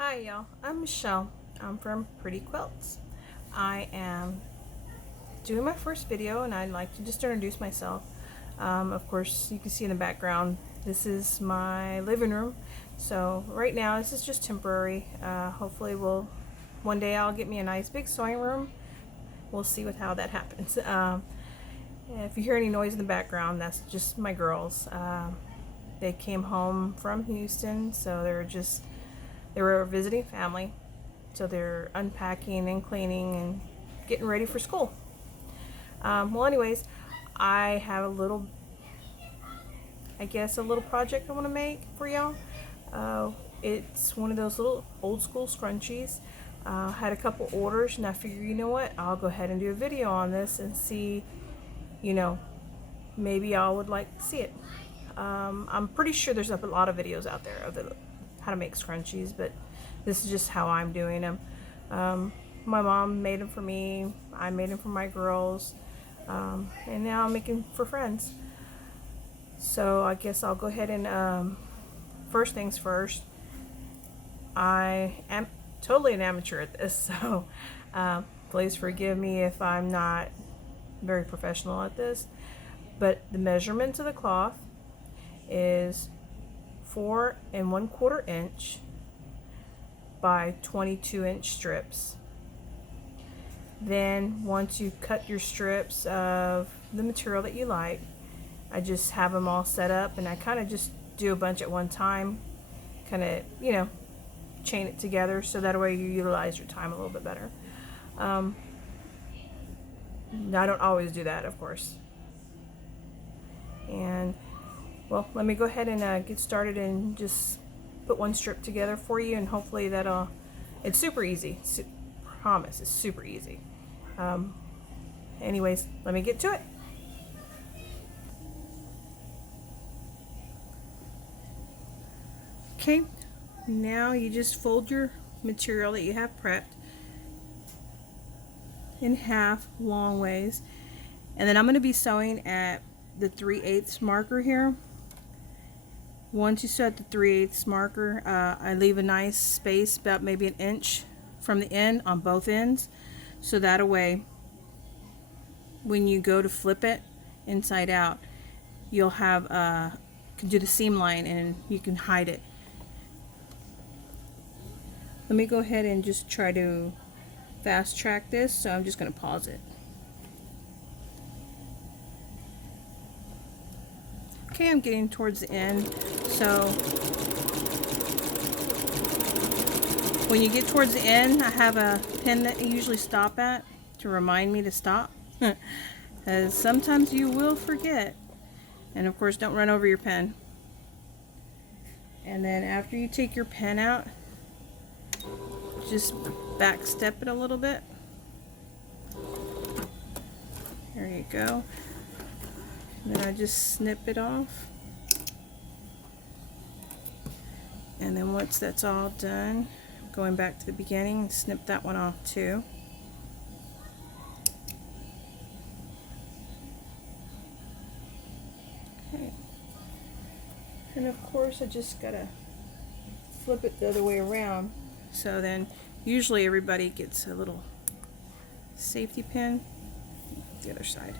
Hi y'all, I'm Michelle. I'm from Pretty Quilts. I am doing my first video and I'd like to just introduce myself. Of course, you can see in the background, this is my living room. So right now, this is just temporary. Hopefully one day I'll get me a nice big sewing room. We'll see how that happens. If you hear any noise in the background, that's just my girls. They came home from Houston, so they were visiting family, so they're unpacking and cleaning and getting ready for school. Well, anyways, I have a little project I want to make for y'all. It's one of those little old school scrunchies. Had a couple orders, and I figured, you know what, I'll go ahead and do a video on this and see, maybe y'all would like to see it. I'm pretty sure there's a lot of videos out there of how to make scrunchies, but this is just how I'm doing them. My mom made them for me, I made them for my girls, and now I'm making for friends. So I guess I'll go ahead and first things first, I am totally an amateur at this, so please forgive me if I'm not very professional at this, but the measurements of the cloth is 4 1/4 inch by 22-inch strips. Then once you cut your strips of the material that you like, I just have them all set up, and I kind of just do a bunch at one time, kind of chain it together, so that way you utilize your time a little bit better. I don't always do that, of course. And well, let me go ahead and get started and just put one strip together for you, and hopefully it's super easy. Promise, it's super easy. Anyways, let me get to it. Okay, now you just fold your material that you have prepped in half long ways, and then I'm going to be sewing at the 3/8 marker here. Once you sew at the 3/8 marker, I leave a nice space, about maybe an inch from the end on both ends, so that way when you go to flip it inside out, you'll have can do the seam line and you can hide it. Let me go ahead and just try to fast track this, so I'm just going to pause it. Okay, I'm getting towards the end, so when you get towards the end, I have a pin that I usually stop at to remind me to stop, as sometimes you will forget. And of course, don't run over your pen. And then after you take your pen out, just back step it a little bit. There you go. And then I just snip it off. And then once that's all done, going back to the beginning, snip that one off too. Okay. And of course I just gotta flip it the other way around. So then usually everybody gets a little safety pin. The other side.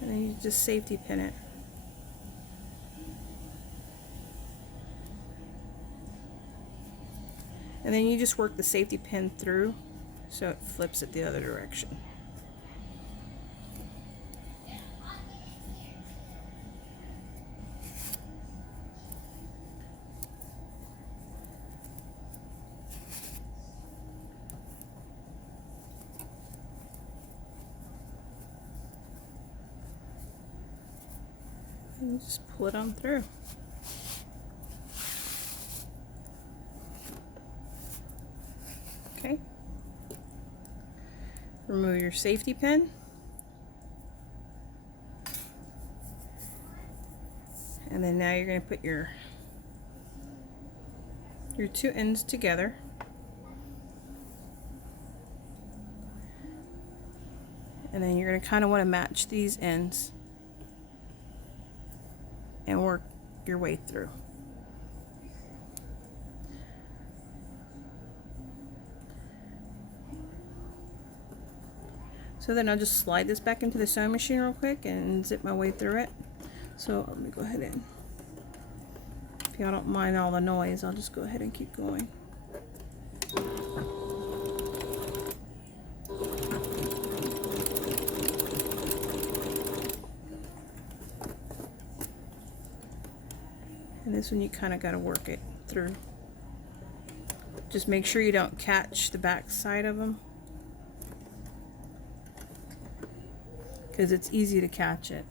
And then you just safety pin it. And then you just work the safety pin through so it flips it the other direction. And just pull it on through. Okay. Remove your safety pin. And then now you're going to put your two ends together. And then you're going to kind of want to match these ends and work your way through. So then I'll just slide this back into the sewing machine real quick and zip my way through it. So let me go ahead and, if y'all don't mind all the noise, I'll just go ahead and keep going. And this one you kind of got to work it through. Just make sure you don't catch the back side of them, because it's easy to catch it.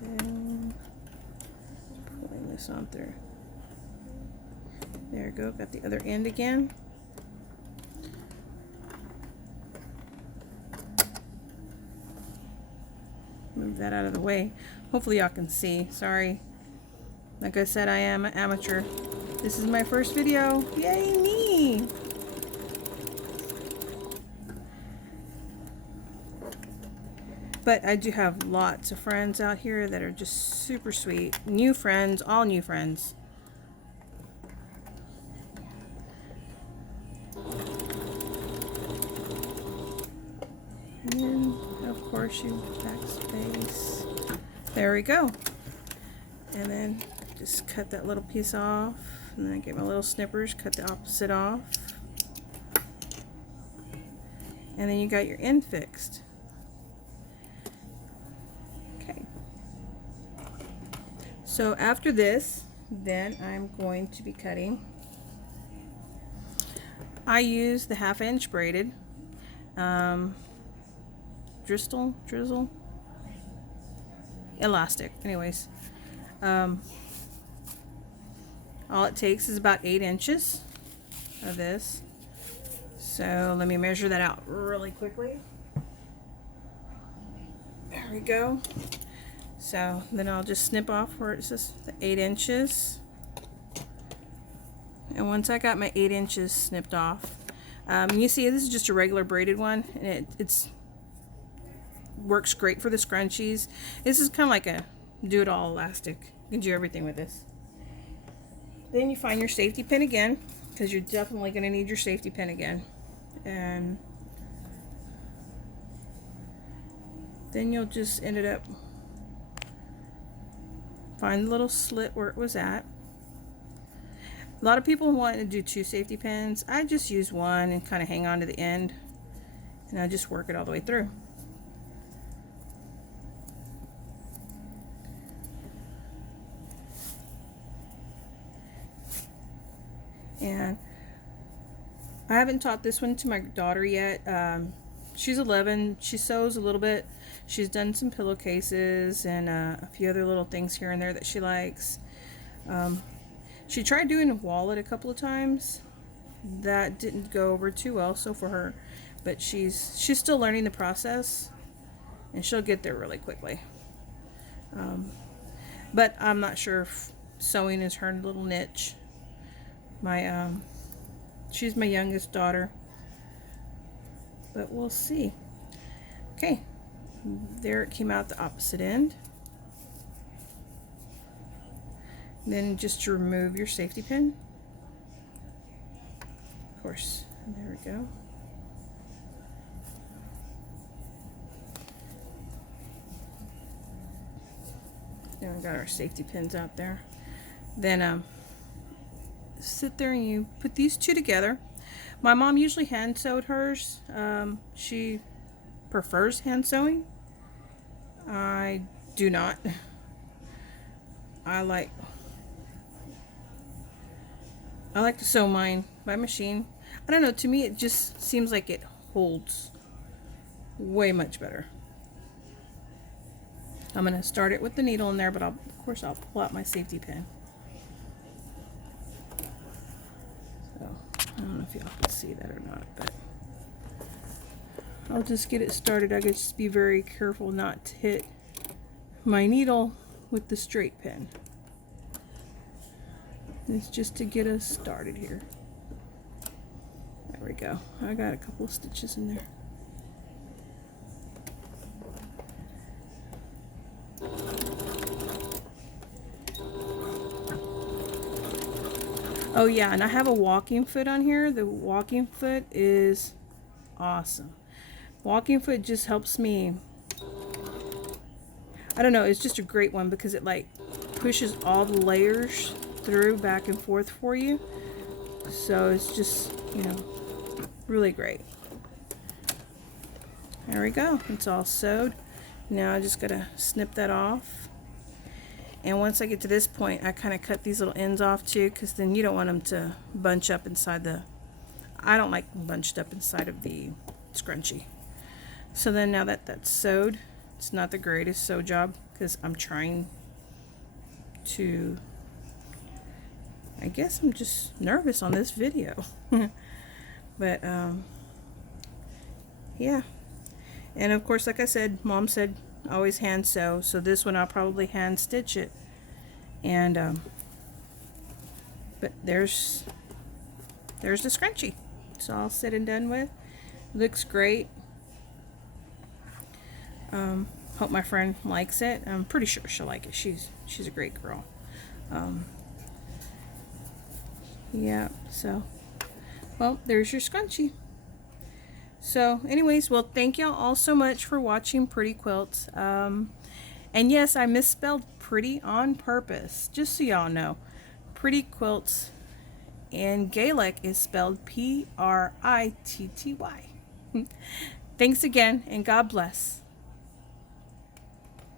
And pulling this on through. There we go, got the other end again. Move that out of the way. Hopefully y'all can see. Sorry. Like I said, I am an amateur. This is my first video. Yay me! But I do have lots of friends out here that are just super sweet. New friends, all new friends. And then, of course, you backspace. There we go. And then just cut that little piece off. And then get my little snippers, cut the opposite off. And then you got your end fixed. Okay. So after this, then I'm going to be cutting. I use the 1/2 inch braided. Drizzle elastic. Anyways, all it takes is about 8 inches of this. So let me measure that out really quickly. There we go. So then I'll just snip off where it says the 8 inches. And once I got my 8 inches snipped off, you see this is just a regular braided one, and it's works great for the scrunchies. This is kind of like a do-it-all elastic. You can do everything with this. Then you find your safety pin again, because you're definitely going to need your safety pin again. And then you'll just end it up, find the little slit where it was at. A lot of people want to do 2 safety pins. I just use one and kind of hang on to the end, and I just work it all the way through. And I haven't taught this one to my daughter yet. She's 11. She sews a little bit. She's done some pillowcases and a few other little things here and there that she likes. She tried doing a wallet a couple of times. That didn't go over too well so for her, but she's still learning the process, and she'll get there really quickly. But I'm not sure if sewing is her little niche. She's my youngest daughter, but we'll see. Okay, there it came out the opposite end. Then just remove your safety pin. Of course, there we go. Now we got our safety pins out there. Then sit there and you put these two together. My mom usually hand sewed hers. She prefers hand sewing. I do not. I like to sew mine by machine. I don't know, to me it just seems like it holds way much better. I'm going to start it with the needle in there, but of course I'll pull out my safety pin. So, I don't know if y'all can see that or not, but I'll just get it started. I could just be very careful not to hit my needle with the straight pin. It's just to get us started here. There we go. I got a couple of stitches in there. Oh yeah, and I have a walking foot on here. The walking foot is awesome. Walking foot just helps me, I don't know, it's just a great one because it like pushes all the layers through back and forth for you. So it's just, you know, really great. There we go. It's all sewed. Now I just gotta snip that off. And once I get to this point, I kind of cut these little ends off too, because then you don't want them to bunch up inside the, I don't like bunched up inside of the scrunchie. So then now that that's sewed, it's not the greatest sew job because I'm trying to, I guess I'm just nervous on this video. But yeah. And of course, like I said, Mom said always hand sew, so this one I'll probably hand stitch it. And but there's the scrunchie. It's all said and done with. Looks great. Hope my friend likes it. I'm pretty sure she'll like it. She's a great girl. Yeah, so well, there's your scrunchie. So anyways, well, thank y'all all so much for watching Pretty Quilts. And yes, I misspelled pretty on purpose, just so y'all know. Pretty Quilts in Gaelic is spelled P-R-I-T-T-Y. Thanks again, and God bless.